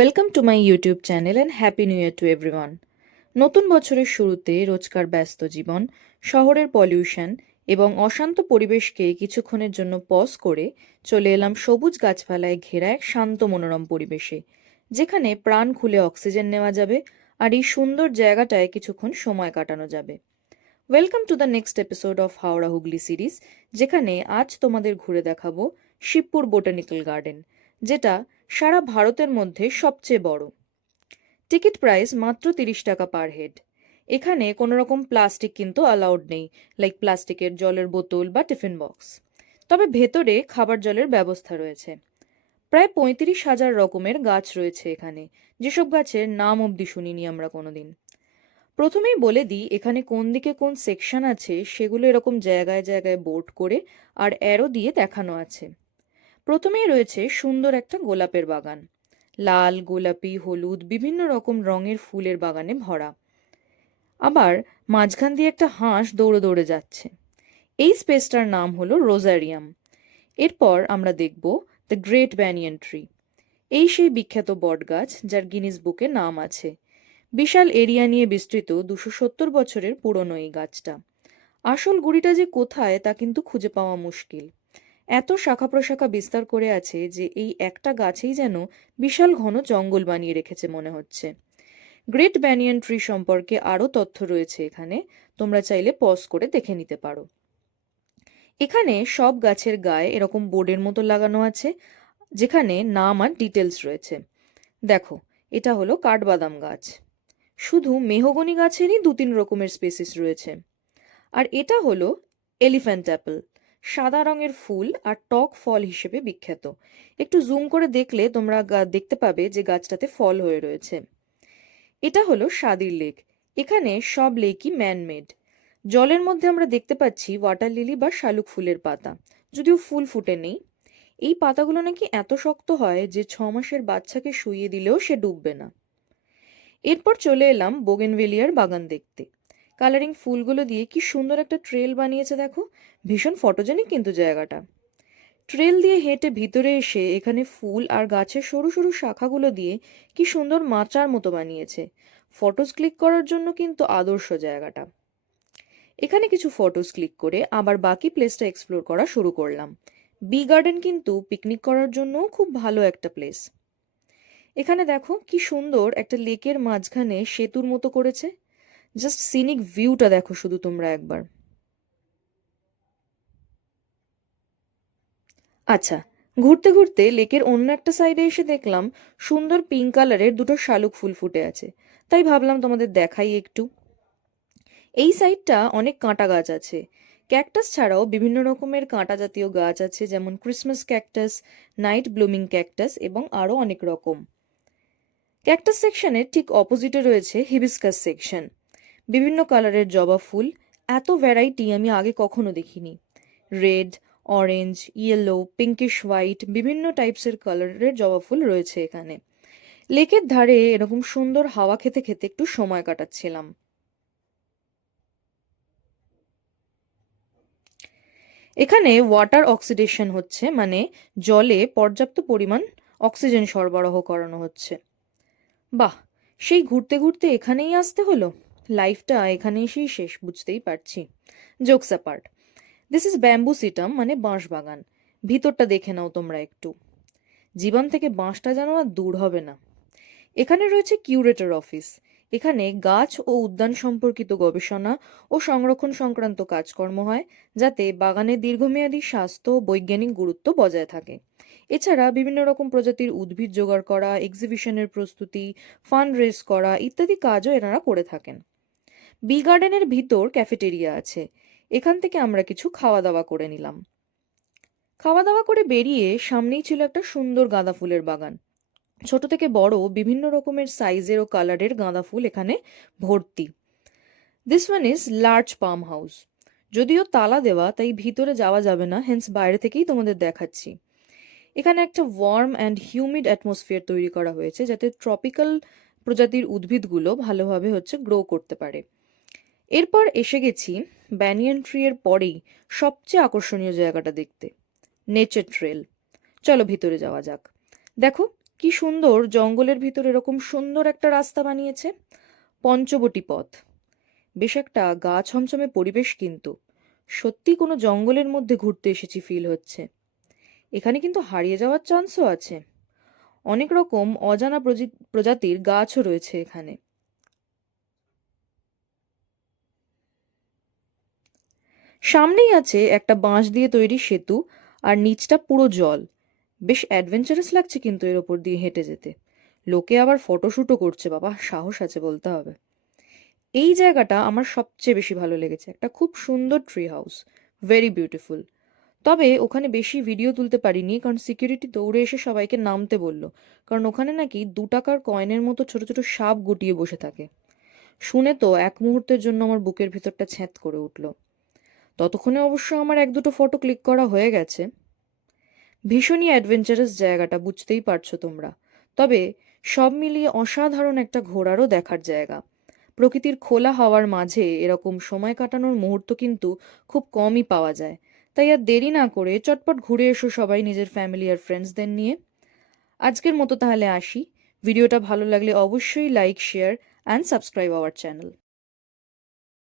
Welcome to my YouTube channel and happy new year to everyone. নতুন বছরের শুরুতে রোজকার ব্যস্ত জীবন, শহরের পলিউশন এবং অশান্ত পরিবেশকে কিছুক্ষণের জন্য পজ করে চলে এলাম সবুজ গাছপালায় ঘেরা এক শান্ত মনোরম পরিবেশে, যেখানে প্রাণ খুলে অক্সিজেন নেওয়া যাবে আর এই সুন্দর জায়গাটায় কিছুক্ষণ সময় কাটানো যাবে। Welcome to the next episode of Howrah Hooghly series, যেখানে আজ তোমাদের ঘুরে দেখাবো শিবপুর বোটানিক্যাল গার্ডেন, যেটা সারা ভারতের মধ্যে সবচেয়ে বড়। টিকিট প্রাইস মাত্র 30 টাকা পার হেড। এখানে কোনো রকম প্লাস্টিক কিন্তু অ্যালাউড নেই, লাইক প্লাস্টিকের জলের বোতল বা টিফিন বক্স। তবে ভেতরে খাবার জলের ব্যবস্থা রয়েছে। প্রায় 35,000 রকমের গাছ রয়েছে এখানে, যেসব গাছের নাম অবধি শুনিনি আমরা কোনোদিন। প্রথমেই বলে দিই, এখানে কোন দিকে কোন সেকশন আছে সেগুলো এরকম জায়গায় জায়গায় বোর্ড করে আর অ্যারো দিয়ে দেখানো আছে। প্রথমেই রয়েছে সুন্দর একটা গোলাপের বাগান, লাল, গোলাপি, হলুদ বিভিন্ন রকম রঙের ফুলের বাগানে ভরা। আবার মাঝখান দিয়ে একটা হাঁস দৌড়ে দৌড়ে যাচ্ছে। এই স্পেসটার নাম হলো রোজারিয়াম। এরপর আমরা দেখব দ্য গ্রেট ব্যানিয়ান ট্রি। এই সেই বিখ্যাত বটগাছ যার গিনিস বুকে নাম আছে। বিশাল এরিয়া নিয়ে বিস্তৃত 270 বছরের পুরনো এই গাছটা। আসল গুড়িটা যে কোথায় তা কিন্তু খুঁজে পাওয়া মুশকিল। এত শাখা প্রশাখা বিস্তার করে আছে যে এই একটা গাছেই যেন বিশাল ঘন জঙ্গল বানিয়ে রেখেছে মনে হচ্ছে। গ্রেট ব্যানিয়ান ট্রি সম্পর্কে আরও তথ্য রয়েছে এখানে, তোমরা চাইলে পজ করে দেখে নিতে পারো। এখানে সব গাছের গায়ে এরকম বোর্ডের মতো লাগানো আছে, যেখানে নাম আর ডিটেলস রয়েছে। দেখো, এটা হলো কাঠবাদাম গাছ। শুধু মেহগনি গাছেরই 2-3 রকমের স্পেসিস রয়েছে। আর এটা হলো এলিফ্যান্ট অ্যাপেল, সাদা রঙের ফুল আর টক ফল হিসেবে বিখ্যাত। একটু জুম করে দেখলে তোমরা দেখতে পাবে যে গাছটাতে ফল হয়ে রয়েছে। এটা হলো স্বাদির লেক। এখানে সব লেকই ম্যানমেড। জলের মধ্যে আমরা দেখতে পাচ্ছি ওয়াটার লিলি বা শালুক ফুলের পাতা, যদিও ফুল ফুটে নেই। এই পাতাগুলো নাকি এত শক্ত হয় যে 6 মাসের বাচ্চাকে শুইয়ে দিলেও সে ডুববে না। এরপর চলে এলাম বোগেনভেলিয়ার বাগান দেখতে। কালারিং ফুলগুলো দিয়ে কি সুন্দর একটা ট্রেল বানিয়েছে দেখো, ভীষণ ফটোজেনিক কিন্তু জায়গাটা। ট্রেল দিয়ে হেঁটে ভিতরে এসে এখানে ফুল আর গাছের সরু সরু শাখাগুলো দিয়ে কি সুন্দর মাচার মতো বানিয়েছে। ফটোস ক্লিক করার জন্য কিন্তু আদর্শ জায়গাটা। এখানে কিছু ফটোস ক্লিক করে আবার বাকি প্লেসটা এক্সপ্লোর করা শুরু করলাম। বি গার্ডেন কিন্তু পিকনিক করার জন্যও খুব ভালো একটা প্লেস। এখানে দেখো কি সুন্দর একটা লেকের মাঝখানে সেতুর মতো করেছে। জাস্ট সিনিক ভিউটা দেখো শুধু তোমরা একবার। আচ্ছা, ঘুরতে ঘুরতে লেকের অন্য একটা সাইডে এসে দেখলাম সুন্দর পিঙ্ক কালারের দুটো শালুক ফুল ফুটে আছে, তাই ভাবলাম তোমাদের দেখাই একটু। এই সাইডটা অনেক কাঁটা গাছ আছে। ক্যাকটাস ছাড়াও বিভিন্ন রকমের কাঁটা জাতীয় গাছ আছে, যেমন Christmas cactus, night blooming cactus এবং আরও অনেক রকম। ক্যাকটাস সেকশনের ঠিক অপোজিটে রয়েছে হিবিস্কাস সেকশন। বিভিন্ন কালারের জবা ফুল, এত ভ্যারাইটি আমি আগে কখনো দেখিনি। Red, orange, yellow, pinkish white বিভিন্ন টাইপসের কালারের জবা ফুল রয়েছে এখানে। লেকের ধারে এরকম সুন্দর হাওয়া খেতে খেতে একটু সময় কাটাচ্ছিলাম। এখানে ওয়াটার অক্সিডেশন হচ্ছে, মানে জলে পর্যাপ্ত পরিমাণ অক্সিজেন সরবরাহ করানো হচ্ছে। বাহ, সেই ঘুরতে ঘুরতে এখানেই আসতে হলো। লাইফটা এখানে এসেই শেষ, বুঝতেই পারছি। Jokes apart, this is bamboo সিটাম, মানে বাঁশ বাগান। ভিতরটা দেখে নাও তোমরা একটু। জীবন থেকে বাঁশটা যেন আর দূর হবে না। এখানে রয়েছে কিউরেটর অফিস। এখানে গাছ ও উদ্যান সম্পর্কিত গবেষণা ও সংরক্ষণ সংক্রান্ত কাজকর্ম হয়, যাতে বাগানের দীর্ঘমেয়াদী স্বাস্থ্য ও বৈজ্ঞানিক গুরুত্ব বজায় থাকে। এছাড়া বিভিন্ন রকম প্রজাতির উদ্ভিদ জোগাড় করা, এক্সিবিশনের প্রস্তুতি, ফান্ড রেজ করা ইত্যাদি কাজও এনারা করে থাকেন। বি গার্ডেনের ভিতর ক্যাফেটেরিয়া আছে। এখান থেকে আমরা কিছু খাওয়া দাওয়া করে নিলাম। খাওয়া দাওয়া করে বেরিয়ে সামনেই ছিল একটা সুন্দর গাঁদা ফুলের বাগান। ছোট থেকে বড় বিভিন্ন রকমের সাইজের ও কালারের গাঁদা ফুল এখানে ভর্তি। This one is large palm house. যদিও তালা দেওয়া, তাই ভিতরে যাওয়া যাবে না, হেন্স বাইরে থেকেই তোমাদের দেখাচ্ছি। এখানে একটা ওয়ার্ম অ্যান্ড হিউমিড অ্যাটমসফিয়ার তৈরি করা হয়েছে, যাতে ট্রপিক্যাল প্রজাতির উদ্ভিদগুলো ভালোভাবে গ্রো করতে পারে। এরপর এসে গেছি ব্যানিয়ান ট্রি এর পরেই সবচেয়ে আকর্ষণীয় জায়গাটা দেখতে, নেচার ট্রেল। চলো ভিতরে যাওয়া যাক। দেখো, কি সুন্দর জঙ্গলের ভিতর এরকম সুন্দর একটা রাস্তা বানিয়েছে। পঞ্চবটী পথ। বেশ একটা গা ছমছমে পরিবেশ কিন্তু। সত্যি কোনো জঙ্গলের মধ্যে ঘুরতে এসেছি ফিল হচ্ছে। এখানে কিন্তু হারিয়ে যাওয়ার চান্সও আছে। অনেক রকম অজানা প্রজাতির গাছও রয়েছে এখানে। সামনেই আছে একটা বাঁশ দিয়ে তৈরি সেতু, আর নিচটা পুরো জল। বেশ অ্যাডভেঞ্চারাস লাগছে কিন্তু এর ওপর দিয়ে হেঁটে যেতে। লোকে আবার ফটোশ্যুটও করছে, বাবা সাহস আছে বলতে হবে। এই জায়গাটা আমার সবচেয়ে বেশি ভালো লেগেছে, একটা খুব সুন্দর ট্রি হাউস, ভেরি বিউটিফুল। তবে ওখানে বেশি ভিডিও তুলতে পারিনি, কারণ সিকিউরিটি দৌড়ে এসে সবাইকে নামতে বলল। কারণ ওখানে নাকি 2 টাকার কয়েনের মতো ছোট ছোট সাপ গুটিয়ে বসে থাকে। শুনে তো এক মুহূর্তের জন্য আমার বুকের ভিতরটা ছ্যাঁত করে উঠল। ততক্ষণে অবশ্য আমার 1-2টো ফটো ক্লিক করা হয়ে গেছে। ভীষণই অ্যাডভেঞ্চারাস জায়গাটা, বুঝতেই পারছো তোমরা। তবে সব মিলিয়ে অসাধারণ একটা ঘোরারও দেখার জায়গা। প্রকৃতির খোলা হাওয়ার মাঝে এরকম সময় কাটানোর মুহূর্ত কিন্তু খুব কমই পাওয়া যায়। তাই আর দেরি না করে চটপট ঘুরে এসো সবাই নিজের ফ্যামিলি আর ফ্রেন্ডসদের নিয়ে। আজকের মতো তাহলে আসি। ভিডিওটা ভালো লাগলে অবশ্যই like, share and subscribe our channel.